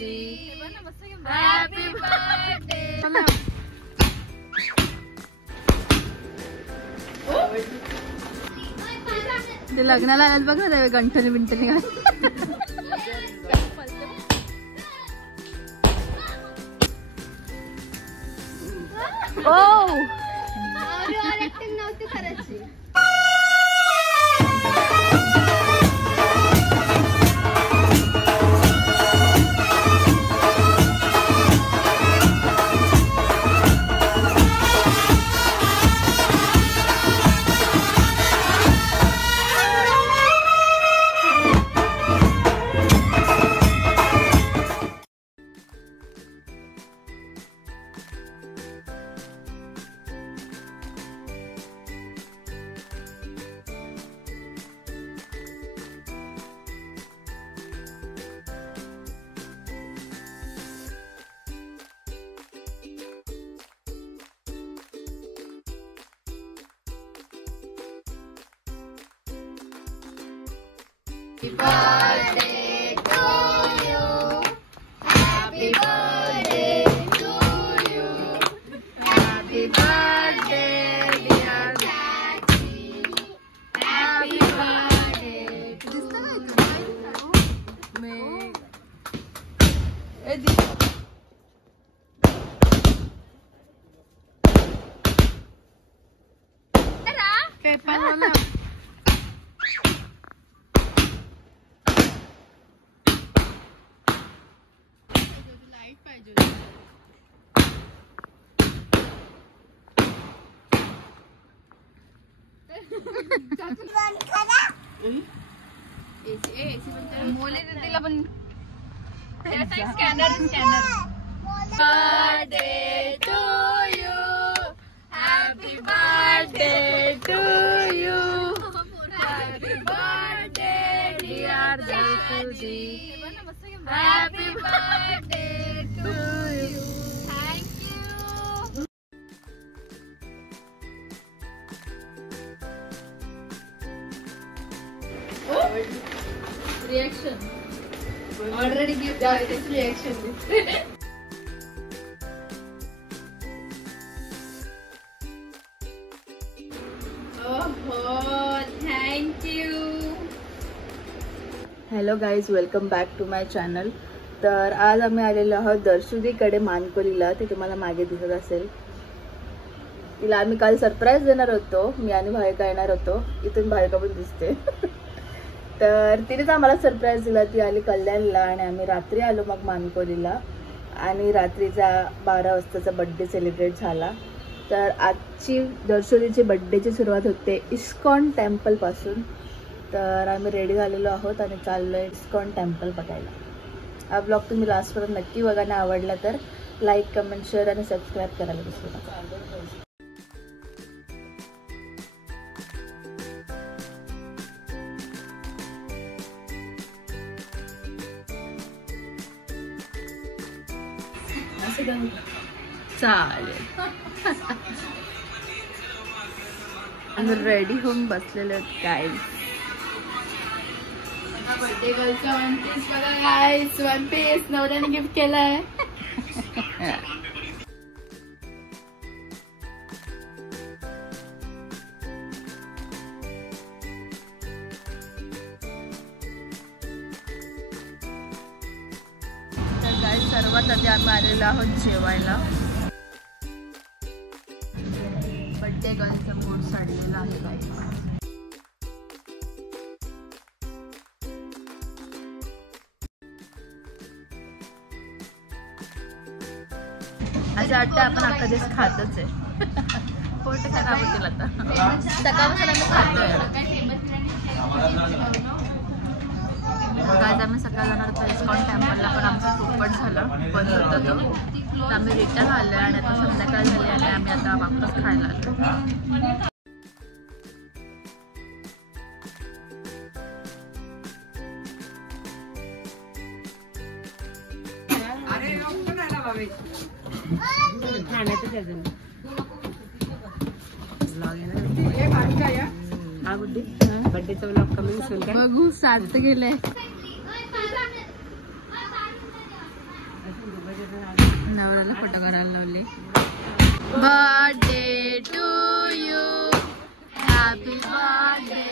तुझी. Happy birthday. ते लग्नाला आल्यात बघ ना गंठणी बिंटणी घाल. ओ करायची. Happy birthday to you. Happy birthday to you. Happy birthday dear Daddy. Happy birthday. दिसतं काय तुला? मैं पेपर वाला birthday to you. Happy birthday to you. Happy birthday dear Daddy. Happy birthday to you. Thank you. Reaction. Already give this reaction. Oh, thank you. Hello guys, welcome back to my channel. तर आज आम्ही आलेलो आहोत दर्शुदीकडे मानकोलीला. ते तुम्हाला मागे दिसत असेल. तिला आम्ही काल सरप्राईज देणार होतो. मी आणि भाविका येणार होतो. इथून भाविका पण दिसते. तर तिनेच आम्हाला सरप्राईज दिला. ती आली कल्याणला आणि आम्ही रात्री आलो मग मानकोलीला. आणि रात्रीचा 12 वाजताचा बड्डे सेलिब्रेट झाला. तर आजची दर्शुदीची बड्डेची सुरुवात होते इस्कॉन टेम्पल पासून. तर आम्ही रेडी झालेलो आहोत आणि चाललोय इस्कॉन टेम्पल बघायला. हा ब्लॉग तुम्ही लास्टपर्यंत नक्की बघा. आणि आवडला तर लाईक, कमेंट, शेअर आणि सबस्क्राईब करायला विसरू नका. चालेल. आम्ही रेडी होऊन बसलेले आहेत गाईज. बर्थडे गर्लचा वन पीस बघा गाईस. वन पीस नवऱ्याने गिफ्ट केलाय. तर गाईज सर्वात आधी आम्ही आलेलो आहोत जेवायला. बर्थडे गर्लचा मूड साडलेला आहे गाईज. असं वाटतं आपण अख्खा दिवस खातच आहे. पोट खराब होतील आता. सकाळपासून आम्ही खातोय. आज आम्ही सकाळ जाणार होतो इस्कॉन टेम्पलला, पण आमचं फुकट झालं, बंद होता तो. तर आम्ही रिटर्न आलो आणि आता संध्याकाळ झाली आणि आम्ही आता वापस खायला आलो. बर्थडेचा व्लॉग कमिंग सून. बघू 7 गेले. नवऱ्याला फोटो करायला लावले. Birthday to you, happy birthday.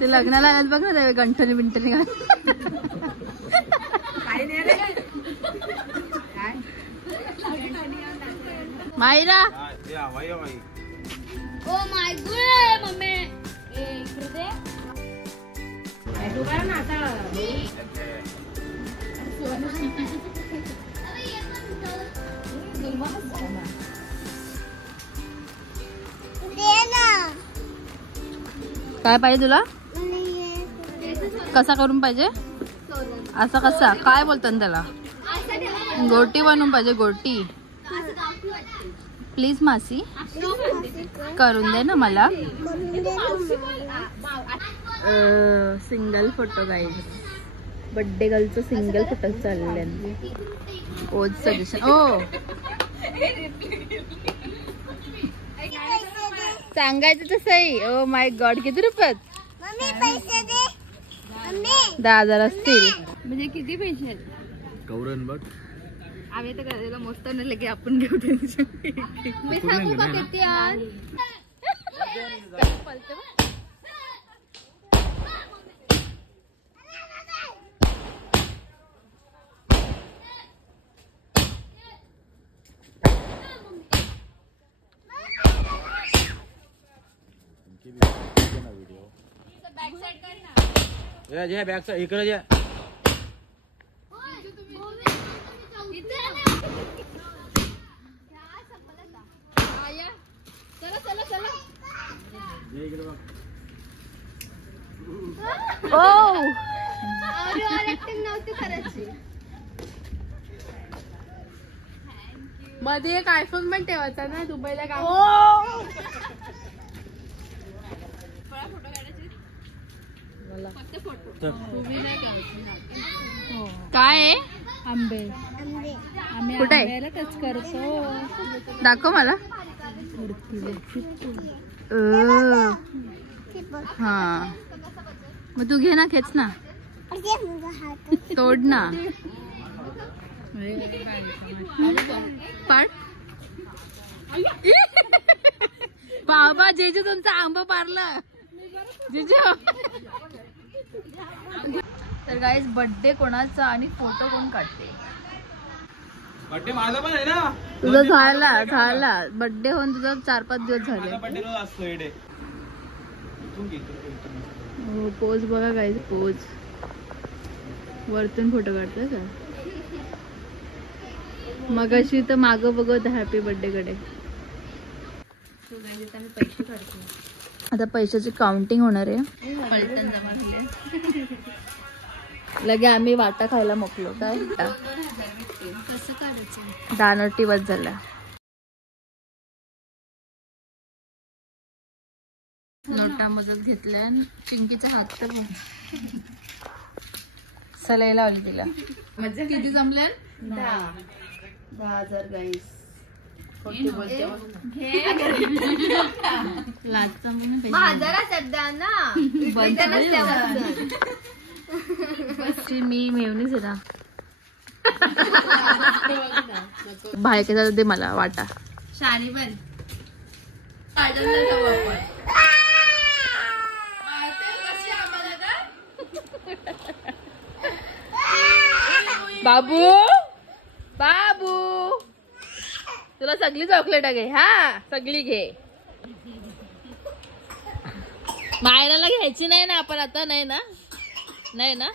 ते लग्नाला आल्यात बघ ना, ते गंठणी बिंटणी मायरा. ओ माय गॉड मम्मी काय पाहिजे तुला? कसा करून पाहिजे? असा कसा काय बोलतात त्याला? गोटी बनवून पाहिजे. गोटी प्लीज मासी करून दे ना मला. Single photo guide. बर्थडे गर्लचं सिंगल फोटो चालले. ओज सजेशन. ओ सांगायचं तसंही. ओ माय गॉड किती रुपयात? 10,000 असतील. म्हणजे किती पैसे आहेत? कौरन बघ. आम्ही तर करायला मस्त नाही की आपण घेऊ टेन्शन. मी सांगू का किती आज? बॅक साइड इकडे जा. मध्ये एक आयफोन पण ठेवायचा ना दुबईला काम. काय आहे? आंबे. आम्ही कुठे आहे? आंब्याला टच करतो. दाखव मला. हा मग तू घे ना, खेच ना, तोड ना. पाड. बाबा जेजू तुमचा आंबा पारला. जेजू. तर गाईज बर्थडे कोणाचा आणि फोटो कोण काढते? बर्थडे माझा पण आहे ना. तुझा झाला बर्थडे होऊन तुझा 4-5 दिवस झाले. बर्थडे रोज असतो इकडे. पोज बघा गाईज, पोज वरतून फोटो काढतोय का? मगाशी तर मागं बघत हॅपी बर्थडे कडे. पैसे काढतो. आता पैशाची काउंटिंग होणार आहे. पलटण जमा झाले. लगे आम्ही वाटा खायला मोकलो. काय कसं काढायचं? दानोटी बस झाला. नोटा मजत घेतल्या. चिंकीचा हात तर सलाई लावली तिला. किती जमल्या? 10,000 गाईस. मी मेवणीच आहे ना. बाहेर दे मला वाटा. शाणी पण बाबू बाबू तुला सगळी चॉकलेट घे. हा सगळी घे. मायराला घ्यायची नाही ना आपण आता? नाही ना, नाही ना.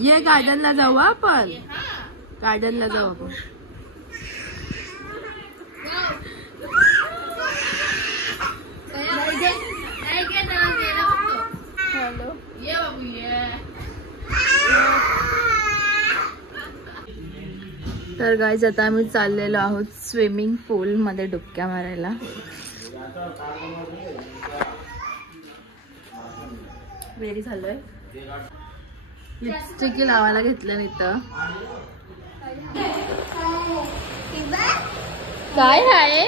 ये गार्डनला जाऊ आपण. गार्डनला जाऊ आपण. हॅलो ये बाबू ये. तर गाईज आता आम्ही चाललेलो आहोत स्विमिंग पूल मध्ये डुबक्या मारायला. रेडी झालोय. लिपस्टिक लावायला घेतलं इथं. काय आहे?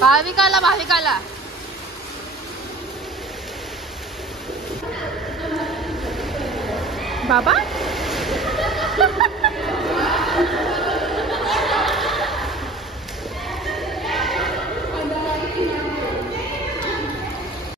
भाविकाला बाबा